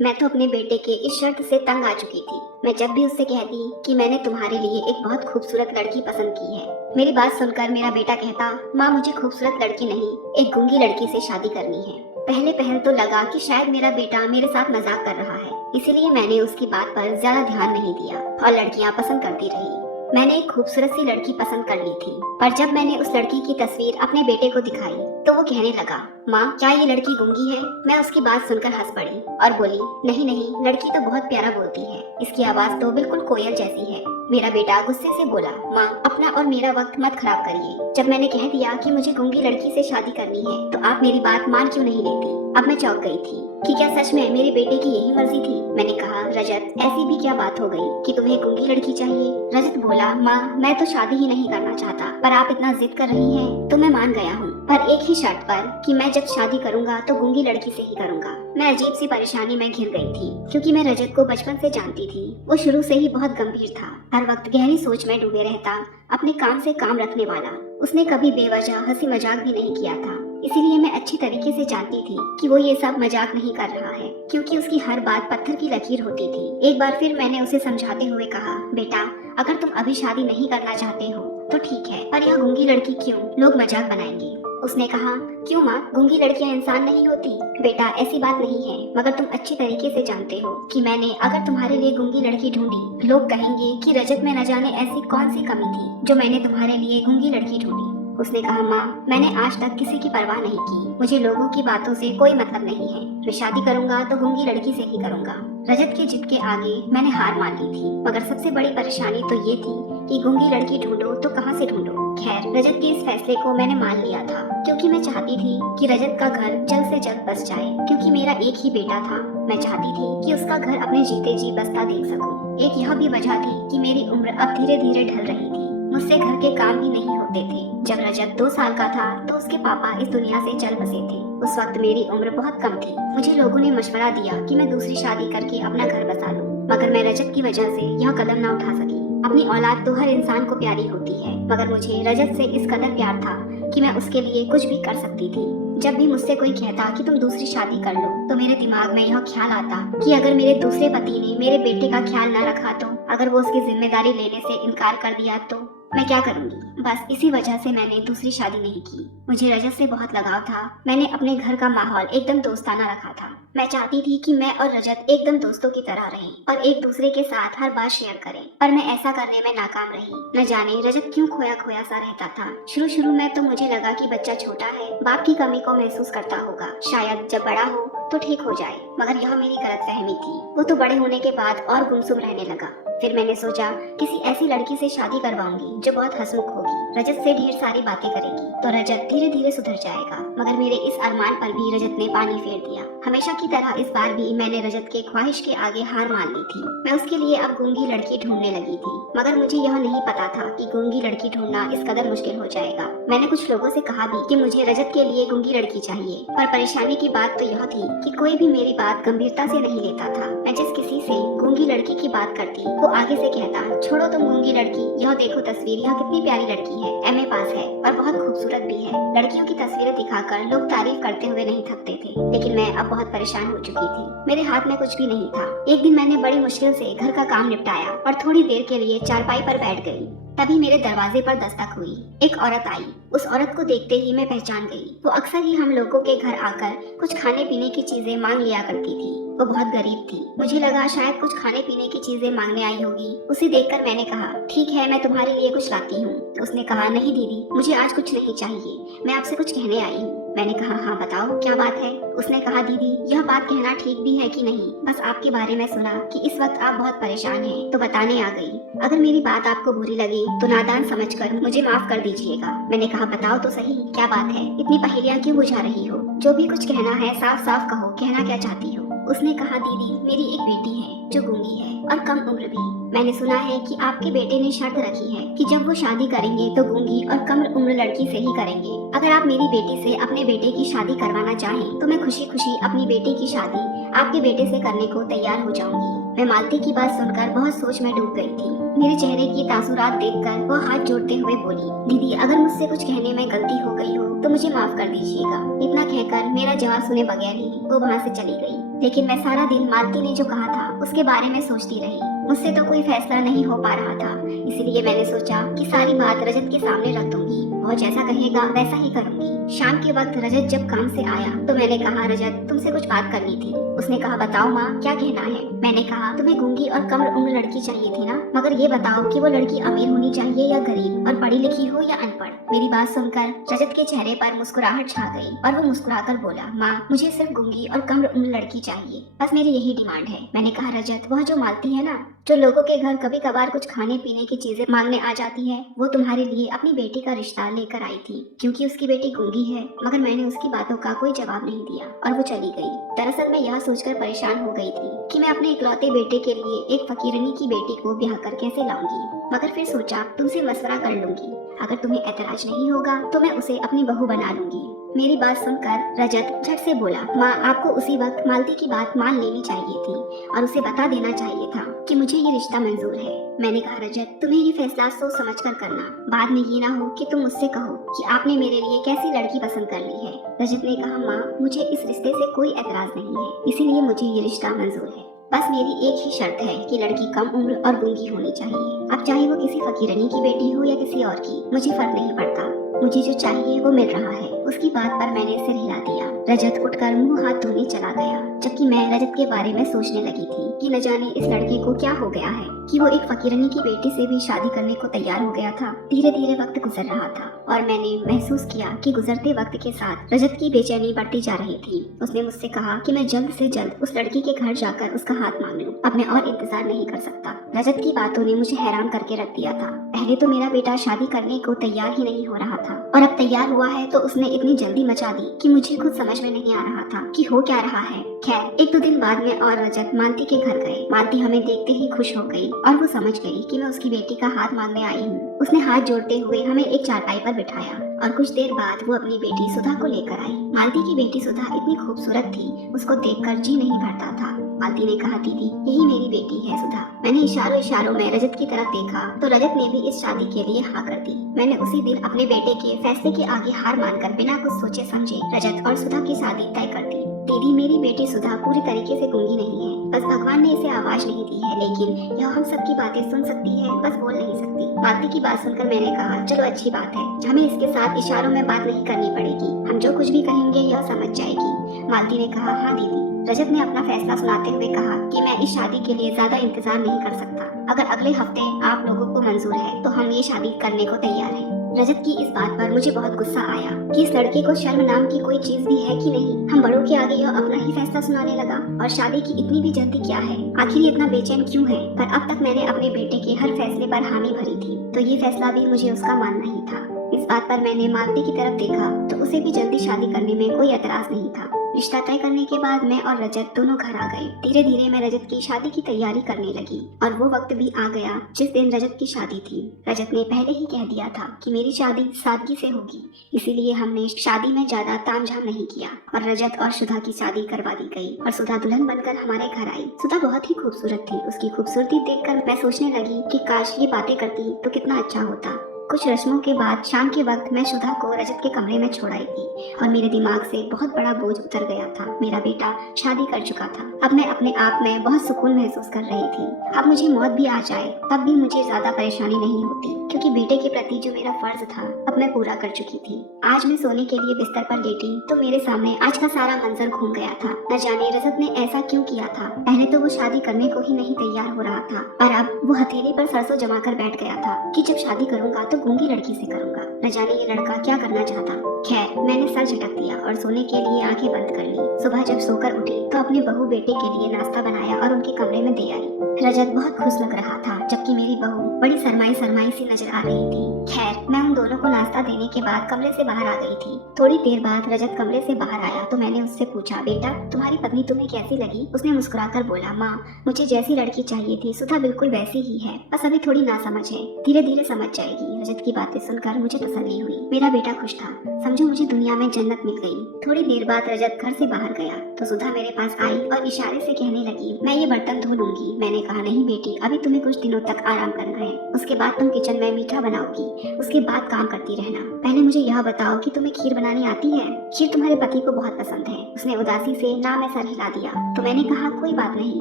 मैं तो अपने बेटे के इस शर्त से तंग आ चुकी थी। मैं जब भी उससे कहती कि मैंने तुम्हारे लिए एक बहुत खूबसूरत लड़की पसंद की है, मेरी बात सुनकर मेरा बेटा कहता, माँ मुझे खूबसूरत लड़की नहीं, एक गूंगी लड़की से शादी करनी है। पहले पहल तो लगा कि शायद मेरा बेटा मेरे साथ मजाक कर रहा है, इसीलिए मैंने उसकी बात पर ज्यादा ध्यान नहीं दिया और लड़कियाँ पसंद करती रही। मैंने एक खूबसूरत सी लड़की पसंद कर ली थी, पर जब मैंने उस लड़की की तस्वीर अपने बेटे को दिखाई तो वो कहने लगा, माँ क्या ये लड़की गूंगी है? मैं उसकी बात सुनकर हंस पड़ी और बोली, नहीं नहीं, लड़की तो बहुत प्यारा बोलती है, इसकी आवाज तो बिल्कुल कोयल जैसी है। मेरा बेटा गुस्से से बोला, माँ अपना और मेरा वक्त मत खराब करिए। जब मैंने कह दिया कि मुझे गूंगी लड़की से शादी करनी है तो आप मेरी बात मान क्यों नहीं लेती? अब मैं चौंक गई थी कि क्या सच में मेरे बेटे की यही मर्जी थी। मैंने कहा, रजत ऐसी भी क्या बात हो गई कि तुम्हें गूंगी लड़की चाहिए? रजत बोला, माँ मैं तो शादी ही नहीं करना चाहता, पर आप इतना जिद कर रही हैं तो मैं मान गया हूँ, पर एक ही शर्त पर कि मैं जब शादी करूँगा तो गूंगी लड़की से ही करूँगा। मैं अजीब सी परेशानी में घिर गई थी क्योंकि मैं रजत को बचपन से जानती थी। वो शुरू से ही बहुत गंभीर था, हर वक्त गहरी सोच में डूबे रहता, अपने काम से काम रखने वाला। उसने कभी बेवजह हंसी मजाक भी नहीं किया था, इसीलिए मैं अच्छी तरीके से जानती थी कि वो ये सब मजाक नहीं कर रहा है, क्योंकि उसकी हर बात पत्थर की लकीर होती थी। एक बार फिर मैंने उसे समझाते हुए कहा, बेटा अगर तुम अभी शादी नहीं करना चाहते हो तो ठीक है, पर यह गूंगी लड़की क्यों? लोग मजाक बनाएंगे। उसने कहा, क्यों माँ, गूंगी लड़कियां इंसान नहीं होती? बेटा ऐसी बात नहीं है, मगर तुम अच्छी तरीके से जानते हो कि मैंने अगर तुम्हारे लिए गूंगी लड़की ढूंढी, लोग कहेंगे कि रजत में न जाने ऐसी कौन सी कमी थी जो मैंने तुम्हारे लिए गूंगी लड़की ढूंढी। उसने कहा, माँ मैंने आज तक किसी की परवाह नहीं की, मुझे लोगों की बातों से कोई मतलब नहीं है, मैं शादी करूंगा तो गूंगी लड़की से ही करूंगा। रजत की जिद के आगे मैंने हार मान ली थी, मगर सबसे बड़ी परेशानी तो ये थी कि गूंगी लड़की ढूंढो तो कहाँ से ढूंढो। खैर रजत के इस फैसले को मैंने मान लिया था क्योंकि मैं चाहती थी कि रजत का घर जल्द से जल्द बस जाए, क्योंकि मेरा एक ही बेटा था। मैं चाहती थी कि उसका घर अपने जीते जी बसता देख सकूं। एक यह भी वजह थी कि मेरी उम्र अब धीरे धीरे ढल रही थी, मुझसे घर के काम ही नहीं होते थे। जब रजत 2 साल का था तो उसके पापा इस दुनिया से चल बसे थे। उस वक्त मेरी उम्र बहुत कम थी। मुझे लोगों ने मशवरा दिया कि मैं दूसरी शादी करके अपना घर बसा लूं, मगर मैं रजत की वजह से यह कदम न उठा सकी। अपनी औलाद तो हर इंसान को प्यारी होती है, मगर मुझे रजत से इस कदर प्यार था कि मैं उसके लिए कुछ भी कर सकती थी। जब भी मुझसे कोई कहता कि तुम दूसरी शादी कर लो तो मेरे दिमाग में यह ख्याल आता कि अगर मेरे दूसरे पति ने मेरे बेटे का ख्याल न रखा तो, अगर वो उसकी जिम्मेदारी लेने से इनकार कर दिया तो मैं क्या करूंगी। बस इसी वजह से मैंने दूसरी शादी नहीं की। मुझे रजत से बहुत लगाव था। मैंने अपने घर का माहौल एकदम दोस्ताना रखा था। मैं चाहती थी कि मैं और रजत एकदम दोस्तों की तरह रहें और एक दूसरे के साथ हर बात शेयर करें, पर मैं ऐसा करने में नाकाम रही। न जाने रजत क्यों खोया खोया सा रहता था। शुरू में तो मुझे लगा कि बच्चा छोटा है, बाप की कमी को महसूस करता होगा, शायद जब बड़ा हो तो ठीक हो जाए, मगर यह मेरी गलतफहमी थी। वो तो बड़े होने के बाद और गुमसुम रहने लगा। फिर मैंने सोचा किसी ऐसी लड़की से शादी करवाऊंगी जो बहुत हंसमुख होगी, रजत से ढेर सारी बातें करेगी तो रजत धीरे धीरे सुधर जाएगा। मगर मेरे इस अरमान पर भी रजत ने पानी फेर दिया। हमेशा की तरह इस बार भी मैंने रजत के ख्वाहिश के आगे हार मान ली थी। मैं उसके लिए अब गूंगी लड़की ढूंढने लगी थी, मगर मुझे यह नहीं पता था कि गूंगी लड़की ढूंढना इस कदर मुश्किल हो जाएगा। मैंने कुछ लोगों से कहा भी कि मुझे रजत के लिए गूंगी लड़की चाहिए, पर परेशानी की बात तो यह थी कि कोई भी मेरी बात गंभीरता से नहीं लेता था। मैं जिस किसी से गूंगी लड़की की बात करती वो आगे से कहता, छोड़ो तुम गूंगी लड़की, यह देखो तस्वीर, यह कितनी प्यारी लड़की है, एमए पास है और बहुत खूबसूरत भी है। लड़कियों की तस्वीरें दिखाकर लोग तारीफ करते हुए नहीं थकते थे, लेकिन मैं अब बहुत परेशान हो चुकी थी। मेरे हाथ में कुछ भी नहीं था। एक दिन मैंने बड़ी मुश्किल से घर का काम निपटाया और थोड़ी देर के लिए चारपाई पर बैठ गई। तभी मेरे दरवाजे पर दस्तक हुई। एक औरत आई। उस औरत को देखते ही मैं पहचान गई। वो अक्सर ही हम लोगों के घर आकर कुछ खाने पीने की चीजें मांग लिया करती थी। वो बहुत गरीब थी। मुझे लगा शायद कुछ खाने पीने की चीजें मांगने आई होगी। उसे देखकर मैंने कहा, ठीक है मैं तुम्हारे लिए कुछ लाती हूँ। उसने कहा, नहीं दीदी, मुझे आज कुछ नहीं चाहिए, मैं आपसे कुछ कहने आई हूँ। मैंने कहा, हाँ बताओ क्या बात है। उसने कहा, दीदी यह बात कहना ठीक भी है कि नहीं, बस आपके बारे में सुना कि इस वक्त आप बहुत परेशान हैं तो बताने आ गई। अगर मेरी बात आपको बुरी लगी तो नादान समझकर मुझे माफ कर दीजिएगा। मैंने कहा, बताओ तो सही क्या बात है, इतनी पहेलियां क्यों बुझा रही हो? जो भी कुछ कहना है साफ साफ कहो, कहना क्या चाहती हो? उसने कहा, दीदी मेरी एक बेटी है जो गूंगी है और कम उम्र भी। मैंने सुना है कि आपके बेटे ने शर्त रखी है कि जब वो शादी करेंगे तो गूंगी और कम उम्र लड़की से ही करेंगे। अगर आप मेरी बेटी से अपने बेटे की शादी करवाना चाहें तो मैं खुशी खुशी अपनी बेटी की शादी आपके बेटे से करने को तैयार हो जाऊंगी। मैं मालती की बात सुनकर बहुत सोच में डूब गई थी। मेरे चेहरे की तासुरात देखकर वह हाथ जोड़ते हुए बोली, दीदी अगर मुझसे कुछ कहने में गलती हो गई हो तो मुझे माफ कर दीजिएगा। इतना कहकर मेरा जवाब सुने बगैर ही वो वहाँ से चली गई। लेकिन मैं सारा दिन मालती ने जो कहा था उसके बारे में सोचती रही। मुझसे तो कोई फैसला नहीं हो पा रहा था, इसीलिए मैंने सोचा कि सारी बात रजत के सामने रख दूंगी। वो जैसा कहेगा वैसा ही करूंगी। शाम के वक्त रजत जब काम से आया तो मैंने कहा, रजत तुमसे कुछ बात करनी थी। उसने कहा, बताओ माँ, क्या कहना है। मैंने कहा, तुम्हें गूंगी और कम उम्र लड़की चाहिए थी ना, मगर ये बताओ कि वो लड़की अमीर होनी चाहिए या गरीब, और पढ़ी लिखी हो या अनपढ़। मेरी बात सुनकर रजत के चेहरे पर मुस्कुराहट छा गई और वो मुस्कुराकर बोला, माँ मुझे सिर्फ गूंगी और कम उम्र लड़की चाहिए, बस मेरी यही डिमांड है। मैंने कहा, रजत वह जो मालती है ना, जो लोगों के घर कभी कभार कुछ खाने पीने की चीजें मांगने आ जाती है, वो तुम्हारे लिए अपनी बेटी का रिश्ता लेकर आई थी, क्योंकि उसकी बेटी गूंगी है। मगर मैंने उसकी बातों का कोई जवाब नहीं दिया और वो चली गई। दरअसल मैं यह सोचकर परेशान हो गई थी कि मैं अपने इकलौते बेटे के लिए एक फकीरनी की बेटी को ब्याह कर कैसे लाऊंगी। मगर फिर सोचा तुमसे मशवरा कर लूंगी, अगर तुम्हें ऐतराज नहीं होगा तो मैं उसे अपनी बहू बना लूंगी। मेरी बात सुनकर रजत झट से बोला, माँ आपको उसी वक्त मालती की बात मान लेनी चाहिए थी और उसे बता देना चाहिए था कि मुझे ये रिश्ता मंजूर है। मैंने कहा, रजत तुम्हें ये फैसला सोच समझ कर करना, बाद में ये ना हो कि तुम मुझसे कहो कि आपने मेरे लिए कैसी लड़की पसंद कर ली है। रजत ने कहा, माँ मुझे इस रिश्ते से कोई ऐतराज नहीं है, इसीलिए मुझे ये रिश्ता मंजूर है। बस मेरी एक ही शर्त है कि लड़की कम उम्र और गूंगी होनी चाहिए। अब चाहे वो किसी फकीरनी की बेटी हो या किसी और की, मुझे फर्क नहीं पड़ता। मुझे जो चाहिए वो मिल रहा है। उसकी बात पर मैंने सिर हिला दिया। रजत उठकर मुंह हाथ धोने चला गया, जबकि मैं रजत के बारे में सोचने लगी थी कि न जाने इस लड़के को क्या हो गया है कि वो एक फकीरनी की बेटी से भी शादी करने को तैयार हो गया था। धीरे धीरे वक्त गुजर रहा था और मैंने महसूस किया कि गुजरते वक्त के साथ रजत की बेचैनी बढ़ती जा रही थी। उसने मुझसे कहा कि मैं जल्द से जल्द उस लड़की के घर जाकर उसका हाथ मांग लूं। अब मैं और इंतजार नहीं कर सकता। रजत की बातों ने मुझे हैरान करके रख दिया था। पहले तो मेरा बेटा शादी करने को तैयार ही नहीं हो रहा था, और अब तैयार हुआ है तो उसने इतनी जल्दी मचा दी कि मुझे खुद समझ में नहीं आ रहा था कि हो क्या रहा है। खैर, एक दो दिन बाद में और रजत मालती के घर गए। मालती हमें देखते ही खुश हो गई और वो समझ गई कि मैं उसकी बेटी का हाथ मांगने आई हूँ। उसने हाथ जोड़ते हुए हमें एक चारपाई पर बिठाया और कुछ देर बाद वो अपनी बेटी सुधा को लेकर आई। मालती की बेटी सुधा इतनी खूबसूरत थी, उसको देखकर जी नहीं भरता था। मालती ने कहा, दीदी यही मेरी बेटी है सुधा। मैंने इशारों इशारों में रजत की तरफ देखा तो रजत ने भी इस शादी के लिए हाँ कर दी। मैंने उसी दिन अपने बेटे के फैसले के आगे हार मानकर बिना कुछ सोचे समझे रजत और सुधा की शादी तय कर दी। दीदी, मेरी बेटी सुधा पूरी तरीके से गूंगी नहीं है, बस भगवान ने इसे आवाज नहीं दी है, लेकिन यह हम सबकी बातें सुन सकती है, बस बोल नहीं सकती। मालती की बात सुनकर मैंने कहा, चलो अच्छी बात है, हमें इसके साथ इशारों में बात नहीं करनी पड़ेगी, हम जो कुछ भी कहेंगे यह समझ जाएगी। मालती ने कहा, हाँ दीदी। रजत ने अपना फैसला सुनाते हुए कहा कि मैं इस शादी के लिए ज्यादा इंतजार नहीं कर सकता। अगर अगले हफ्ते आप लोगों को मंजूर है तो हम ये शादी करने को तैयार हैं। रजत की इस बात पर मुझे बहुत गुस्सा आया कि इस लड़के को शर्म नाम की कोई चीज भी है कि नहीं। हम बड़ों के आगे यह अपना ही फैसला सुनाने लगा, और शादी की इतनी भी जल्दी क्या है, आखिर इतना बेचैन क्यों है। पर अब तक मैंने अपने बेटे के हर फैसले पर हामी भरी थी, तो ये फैसला भी मुझे उसका मानना ही था। इस बात पर मैंने मालती की तरफ देखा तो उसे भी जल्दी शादी करने में कोई एतराज नहीं था। रिश्ता तय करने के बाद मैं और रजत दोनों घर आ गए। धीरे धीरे मैं रजत की शादी की तैयारी करने लगी और वो वक्त भी आ गया जिस दिन रजत की शादी थी। रजत ने पहले ही कह दिया था कि मेरी शादी सादगी से होगी, इसीलिए हमने शादी में ज्यादा तामझाम नहीं किया और रजत और सुधा की शादी करवा दी गई और सुधा दुल्हन बनकर हमारे घर आई। सुधा बहुत ही खूबसूरत थी। उसकी खूबसूरती देखकर मैं सोचने लगी कि काश ये बातें करती तो कितना अच्छा होता। कुछ रस्मों के बाद शाम के वक्त मैं सुधा को रजत के कमरे में छोड़ आई थी और मेरे दिमाग से बहुत बड़ा बोझ उतर गया था। मेरा बेटा शादी कर चुका था। अब मैं अपने आप में बहुत सुकून महसूस कर रही थी। अब मुझे मौत भी आ जाए तब भी मुझे ज्यादा परेशानी नहीं होती, क्योंकि बेटे के प्रति जो मेरा फर्ज था अब मैं पूरा कर चुकी थी। आज मैं सोने के लिए बिस्तर पर लेटी तो मेरे सामने आज का सारा मंजर घूम गया था। न जाने रजत ने ऐसा क्यों किया था। पहले तो वो शादी करने को ही नहीं तैयार हो रहा था और अब वो हथेली पर सरसों जमा कर बैठ गया था कि जब शादी करूंगा तो गूंगी लड़की से करूंगा। न जाने ये लड़का क्या करना चाहता। खैर, मैंने सर झटक दिया और सोने के लिए आंखें बंद कर ली। सुबह जब सोकर उठी तो अपने बहू बेटे के लिए नाश्ता बनाया और उनके कमरे में दे आई। रजत बहुत खुश लग रहा था, जबकि मेरी बहू बड़ी शरमाई शरमाई सी नजर आ रही थी। खैर, मैं उन दोनों को नाश्ता देने के बाद कमरे से बाहर आ गई थी। थोड़ी देर बाद रजत कमरे से बाहर आया तो मैंने उससे पूछा, बेटा तुम्हारी पत्नी तुम्हें कैसी लगी? उसने मुस्कुराकर बोला, माँ मुझे जैसी लड़की चाहिए थी सुधा बिल्कुल वैसी ही है, बस अभी थोड़ी नासमझ है, धीरे धीरे समझ जाएगी। रजत की बातें सुनकर मुझे तसल्ली हुई। मेरा बेटा खुश था। समझो मुझे दुनिया में जन्नत मिल गई। थोड़ी देर बाद रजत घर से बाहर गया तो सुधा मेरे पास आई और इशारे से कहने लगी, मैं ये बर्तन धो लूंगी। मैंने कहा, नहीं बेटी, अभी तुम्हें कुछ दिनों तक आराम करना है, उसके बाद तुम किचन में मीठा बनाओगी, उसके बाद काम करती रहना। पहले मुझे यह बताओ कि तुम्हें खीर बनानी आती है? खीर तुम्हारे पति को बहुत पसंद है। उसने उदासी से ना में सर हिला दिया। तो मैंने कहा, कोई बात नहीं,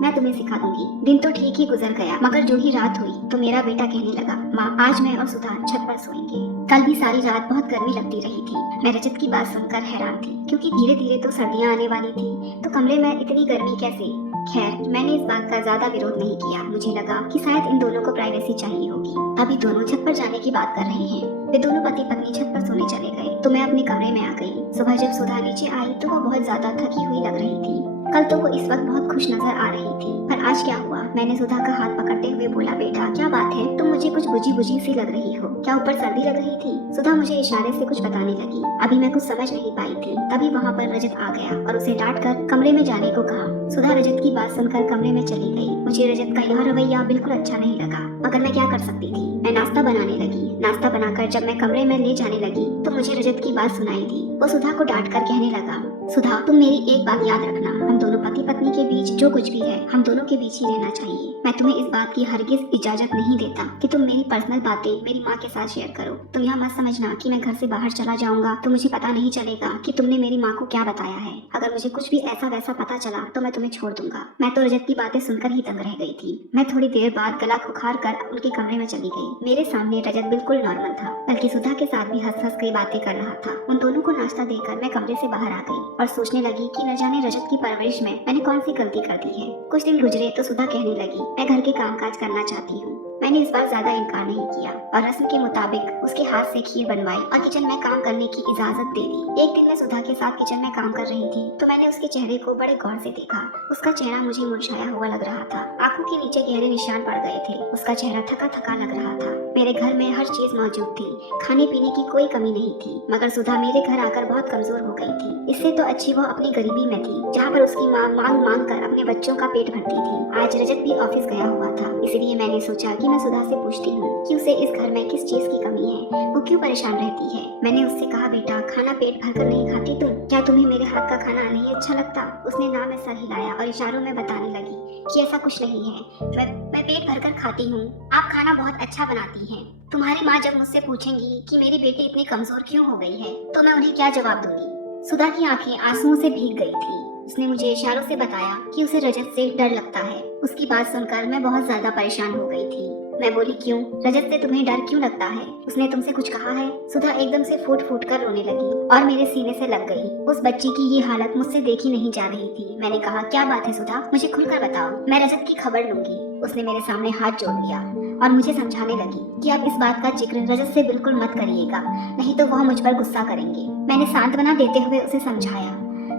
मैं तुम्हें सिखा दूंगी। दिन तो ठीक ही गुजर गया, मगर जो ही रात हुई तो मेरा बेटा कहने लगा, माँ आज मैं और सुधा छत पर सोएंगे। कल भी सारी रात बहुत गर्मी लगती रही थी। मैं रजत की बात सुनकर हैरान थी, क्योंकि धीरे धीरे तो सर्दियाँ आने वाली थी, तो कमरे में इतनी गर्मी कैसे? खैर, मैंने इस बात का ज्यादा विरोध नहीं किया। मुझे लगा कि शायद इन दोनों को प्राइवेसी चाहिए होगी। अभी दोनों छत पर जाने की बात कर रहे हैं। वे दोनों पति पत्नी छत पर सोने चले गए तो मैं अपने कमरे में आ गई। सुबह जब सुधा नीचे आई तो वो बहुत ज्यादा थकी हुई लग रही थी। कल तो वो इस वक्त बहुत खुश नजर आ रही थी, पर आज क्या हुआ? मैंने सुधा का हाथ पकड़ते हुए बोला, बेटा क्या बात है? तुम मुझे कुछ बुझी बुझी सी लग रही हो। क्या ऊपर सर्दी लग रही थी? सुधा मुझे इशारे से कुछ बताने लगी। अभी मैं कुछ समझ नहीं पाई थी। तभी वहाँ पर रजत आ गया और उसे डांट कर कमरे में जाने को कहा। सुधा रजत की बात सुनकर कमरे में चली गई। मुझे रजत का यह रवैया बिल्कुल अच्छा नहीं लगा, मगर मैं क्या कर सकती थी? मैं नाश्ता बनाने लगी। नाश्ता बनाकर जब मैं कमरे में ले जाने लगी तो मुझे रजत की बात सुनाई दी। वो सुधा को डांट कर कहने लगा, सुधा तुम मेरी एक बात याद रखना, हम दोनों पति पत्नी के बीच जो कुछ भी है हम दोनों के बीच ही रहना चाहिए। मैं तुम्हें इस बात की हरगिज इजाजत नहीं देता कि तुम मेरी पर्सनल बातें मेरी माँ के साथ शेयर करो। तुम यह मत समझना कि मैं घर से बाहर चला जाऊंगा तो मुझे पता नहीं चलेगा कि तुमने मेरी माँ को क्या बताया है। अगर मुझे कुछ भी ऐसा वैसा पता चला तो मैं तुम्हें छोड़ दूंगा। मैं तो रजत की बातें सुनकर ही दंग रह गई थी। मैं थोड़ी देर बाद गला खुखार कर उनके कमरे में चली गई। मेरे सामने रजत बिल्कुल नॉर्मल था, बल्कि सुधा के साथ भी हंस हंस कई बातें कर रहा था। उन दोनों को नाश्ता देकर मैं कमरे से बाहर आ गई और सोचने लगी कि न जाने रजत की परवरिश में मैंने कौन सी गलती कर दी है। कुछ दिन गुजरे तो सुधा कहने लगी, मैं घर के कामकाज करना चाहती हूँ। मैंने इस बार ज्यादा इनकार नहीं किया और रस्म के मुताबिक उसके हाथ से खीर बनवाई और किचन में काम करने की इजाजत दे दी। एक दिन मैं सुधा के साथ किचन में काम कर रही थी तो मैंने उसके चेहरे को बड़े गौर से देखा। उसका चेहरा मुझे मुरझाया हुआ लग रहा था। आंखों के नीचे गहरे निशान पड़ गए थे। उसका चेहरा थका थका लग रहा था। मेरे घर में हर चीज मौजूद थी, खाने पीने की कोई कमी नहीं थी, मगर सुधा मेरे घर आकर बहुत कमजोर हो गई थी। इससे तो अच्छी वो अपनी गरीबी में थी, जहाँ पर उसकी माँ मांग मांग कर अपने बच्चों का पेट भरती थी। आज रजत भी ऑफिस गया हुआ था, इसलिए मैंने सोचा कि मैं सुधा से पूछती हूँ कि उसे इस घर में किस चीज की कमी है, वो क्यों परेशान रहती है। मैंने उससे कहा, बेटा खाना पेट भरकर नहीं खाती तुम? क्या तुम्हें मेरे हाथ का खाना नहीं अच्छा लगता? उसने ना में सर हिलाया और इशारों में बताने लगी कि ऐसा कुछ नहीं है, मैं पेट भरकर खाती हूँ। आप खाना बहुत अच्छा बनाती हैं। तुम्हारी माँ जब मुझसे पूछेंगी कि मेरी बेटी इतनी कमजोर क्यों हो गई है तो मैं उन्हें क्या जवाब दूंगी? सुधा की आंखें आंसुओं से भीग गई थी। उसने मुझे इशारों से बताया कि उसे रजत से डर लगता है। उसकी बात सुनकर मैं बहुत ज्यादा परेशान हो गई थी। मैं बोली, क्यों? रजत से तुम्हें डर क्यों लगता है? उसने तुमसे कुछ कहा है? सुधा एकदम से फूट फूट कर रोने लगी और मेरे सीने से लग गई। उस बच्ची की ये हालत मुझसे देखी नहीं जा रही थी। मैंने कहा, क्या बात है सुधा, मुझे खुलकर बताओ, मैं रजत की खबर लूंगी। उसने मेरे सामने हाथ जोड़ लिया और मुझे समझाने लगी कि आप इस बात का जिक्र रजत से बिल्कुल मत करिएगा, नहीं तो वह मुझ पर गुस्सा करेंगे। मैंने सांत्वना देते हुए उसे समझाया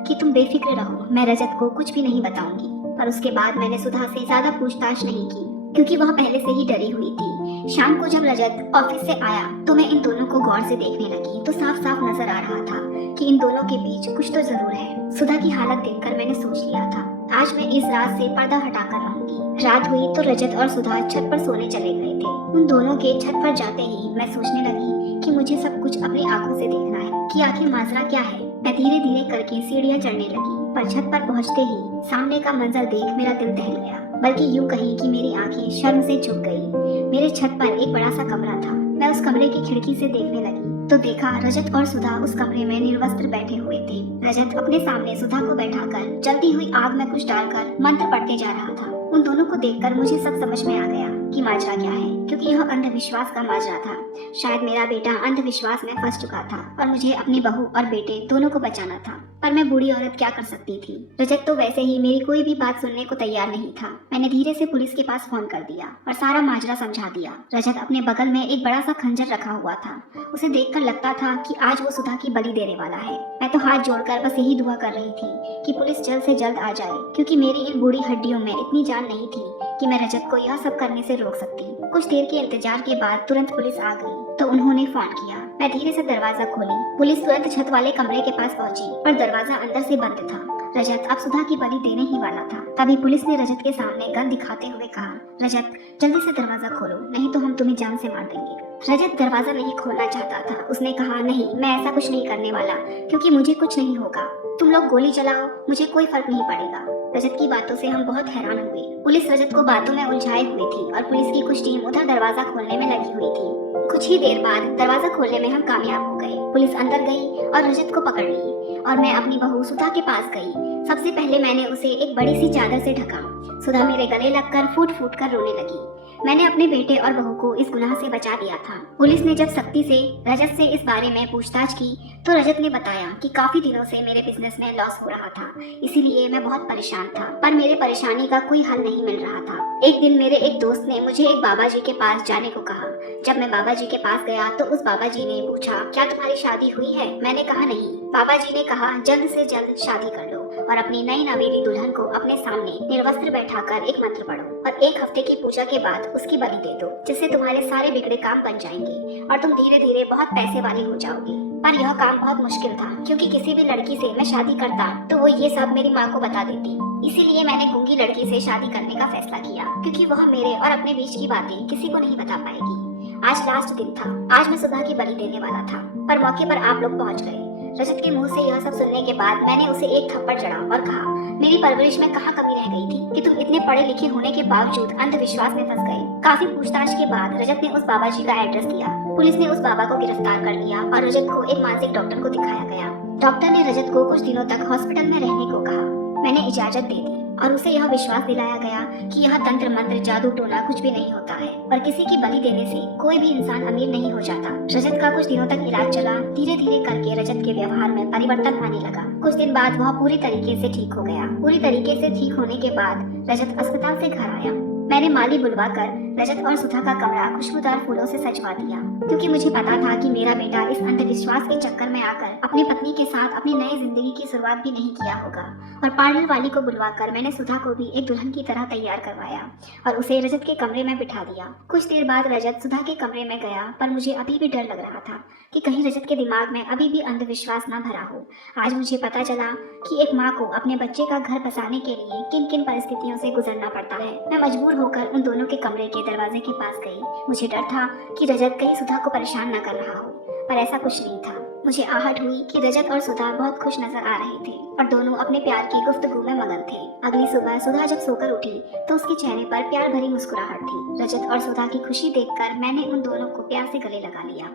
कि तुम बेफिक्र रहो, मैं रजत को कुछ भी नहीं बताऊंगी। पर उसके बाद मैंने सुधा से ज्यादा पूछताछ नहीं की, क्योंकि वह पहले से ही डरी हुई थी। शाम को जब रजत ऑफिस से आया तो मैं इन दोनों को गौर से देखने लगी तो साफ साफ नजर आ रहा था कि इन दोनों के बीच कुछ तो जरूर है। सुधा की हालत देखकर मैंने सोच लिया था, आज मैं इस रात से पर्दा हटाकर रहूंगी। रात हुई तो रजत और सुधा छत पर सोने चले गए थे। उन दोनों के छत पर जाते ही मैं सोचने लगी कि मुझे सब कुछ अपनी आंखों से देखना है कि आखिर माजरा क्या है। मैं धीरे धीरे करके सीढ़ियां चढ़ने लगी, पर छत पर पहुंचते ही सामने का मंजर देख मेरा दिल दहल गया, बल्कि यूं कहीं कि मेरी आंखें शर्म से झुक गई। मेरे छत पर एक बड़ा सा कमरा था। मैं उस कमरे की खिड़की से देखने लगी तो देखा रजत और सुधा उस कमरे में निर्वस्त्र बैठे हुए थे। रजत अपने सामने सुधा को बैठाकर जलती हुई आग में कुछ डालकर मंत्र पढ़ते जा रहा था। उन दोनों को देखकर मुझे सब समझ में आ गया कि माजरा क्या है, क्योंकि यह अंधविश्वास का माजरा था। शायद मेरा बेटा अंधविश्वास में फंस चुका था और मुझे अपनी बहू और बेटे दोनों को बचाना था। पर मैं बूढ़ी औरत क्या कर सकती थी? रजत तो वैसे ही मेरी कोई भी बात सुनने को तैयार नहीं था। मैंने धीरे से पुलिस के पास फोन कर दिया और सारा माजरा समझा दिया। रजत अपने बगल में एक बड़ा सा खंजर रखा हुआ था। उसे देखकर लगता था कि आज वो सुधा की बलि देने वाला है। मैं तो हाथ जोड़कर बस यही दुआ कर रही थी कि पुलिस जल्द से जल्द आ जाए, क्योंकि मेरी इन बूढ़ी हड्डियों में इतनी जान नहीं थी कि मैं रजत को यह सब करने से रोक सकती। कुछ देर के इंतजार के बाद तुरंत पुलिस आ गई तो उन्होंने फोन किया। मैं धीरे से दरवाजा खोली। पुलिस तुरंत छत वाले कमरे के पास पहुंची, पर दरवाजा अंदर से बंद था। रजत अब सुधा की बलि देने ही वाला था। तभी पुलिस ने रजत के सामने गन दिखाते हुए कहा, रजत जल्दी से दरवाजा खोलो, नहीं तो हम तुम्हें जान से मार देंगे। रजत दरवाजा नहीं खोलना चाहता था। उसने कहा, नहीं, मैं ऐसा कुछ नहीं करने वाला, क्योंकि मुझे कुछ नहीं होगा। तुम लोग गोली चलाओ, मुझे कोई फर्क नहीं पड़ेगा। रजत की बातों से हम बहुत हैरान हुए। पुलिस रजत को बातों में उलझाए हुए थी और पुलिस की कुछ टीम उधर दरवाजा खोलने में लगी हुई थी। कुछ ही देर बाद दरवाजा खोलने में हम कामयाब हो गए। पुलिस अंदर गई और रजत को पकड़ ली और मैं अपनी बहू सुधा के पास गई। सबसे पहले मैंने उसे एक बड़ी सी चादर से ढका। सुधा मेरे गले लगकर फूट फूट कर रोने लगी। मैंने अपने बेटे और बहू को इस गुनाह से बचा दिया था। पुलिस ने जब सख्ती से रजत से इस बारे में पूछताछ की तो रजत ने बताया कि काफी दिनों से मेरे बिजनेस में लॉस हो रहा था, इसीलिए मैं बहुत परेशान था, पर मेरे परेशानी का कोई हल नहीं मिल रहा था। एक दिन मेरे एक दोस्त ने मुझे एक बाबा जी के पास जाने को कहा। जब मैं बाबा जी के पास गया तो उस बाबा जी ने पूछा, क्या तुम्हारी शादी हुई है? मैंने कहा, नहीं। बाबा जी ने कहा, जल्द से जल्द शादी कर लो और अपनी नई नवेली दुल्हन को अपने सामने निर्वस्त्र बैठाकर एक मंत्र पढ़ो और 1 हफ्ते की पूजा के बाद उसकी बलि दे दो, जिससे तुम्हारे सारे बिगड़े काम बन जाएंगे और तुम धीरे धीरे बहुत पैसे वाली हो जाओगी। पर यह काम बहुत मुश्किल था, क्योंकि किसी भी लड़की से मैं शादी करता तो वो ये सब मेरी माँ को बता देती। इसीलिए मैंने गूंगी लड़की से शादी करने का फैसला किया, क्योंकि वह मेरे और अपने बीच की बातें किसी को नहीं बता पाएगी। आज लास्ट दिन था। आज मैं सुधा की बलि देने वाला था, पर मौके पर आप लोग पहुंच गए। रजत के मुंह से यह सब सुनने के बाद मैंने उसे एक थप्पड़ जड़ा और कहा, मेरी परवरिश में कहाँ कमी रह गई थी कि तुम इतने पढ़े लिखे होने के बावजूद अंधविश्वास में फंस गए। काफी पूछताछ के बाद रजत ने उस बाबा जी का एड्रेस दिया। पुलिस ने उस बाबा को गिरफ्तार कर लिया और रजत को एक मानसिक डॉक्टर को दिखाया गया। डॉक्टर ने रजत को कुछ दिनों तक हॉस्पिटल में रहने को कहा। मैंने इजाजत दे दी और उसे यह विश्वास दिलाया गया कि यह तंत्र मंत्र जादू टोना कुछ भी नहीं होता है और किसी की बलि देने से कोई भी इंसान अमीर नहीं हो जाता। रजत का कुछ दिनों तक इलाज चला। धीरे धीरे करके रजत के व्यवहार में परिवर्तन आने लगा। कुछ दिन बाद वह पूरी तरीके से ठीक हो गया। पूरी तरीके से ठीक होने के बाद रजत अस्पताल से घर आया। मैंने माली बुलवाकर रजत और सुधा का कमरा खुशबूदार फूलों से सजवा दिया, क्योंकि मुझे पता था कि मेरा बेटा इस अंधविश्वास के चक्कर में आकर अपनी पत्नी के साथ अपनी नई जिंदगी की शुरुआत भी नहीं किया होगा। और पार्लर वाली को बुलवाकर मैंने सुधा को भी एक दुल्हन की तरह तैयार करवाया और उसे रजत के कमरे में बिठा दिया। कुछ देर बाद रजत सुधा के कमरे में गया, पर मुझे अभी भी डर लग रहा था कि कहीं रजत के दिमाग में अभी भी अंधविश्वास न भरा हो। आज मुझे पता चला कि एक माँ को अपने बच्चे का घर बसाने के लिए किन किन परिस्थितियों से गुजरना पड़ता है। मैं मजबूर होकर उन दोनों के कमरे के दरवाजे के पास गई। मुझे डर था कि रजत कहीं सुधा को परेशान न कर रहा हो, पर ऐसा कुछ नहीं था। मुझे आहट हुई कि रजत और सुधा बहुत खुश नजर आ रहे थे और दोनों अपने प्यार की गुफ्तगू में मगन थे। अगली सुबह सुधा जब सोकर उठी तो उसके चेहरे पर प्यार भरी मुस्कुराहट थी। रजत और सुधा की खुशी देखकर मैंने उन दोनों को प्यार से गले लगा लिया।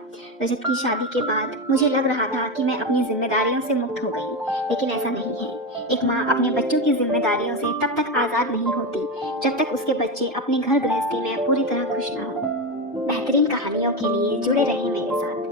रजत की शादी के बाद मुझे लग रहा था कि मैं अपनी जिम्मेदारियों से मुक्त हो गई, लेकिन ऐसा नहीं है। एक माँ अपने बच्चों की जिम्मेदारियों से तब तक आजाद नहीं होती जब तक उसके बच्चे अपने घर गृहस्थी में पूरी तरह खुश न हो। बेहतरीन कहानियों के लिए जुड़े रहिए मेरे साथ।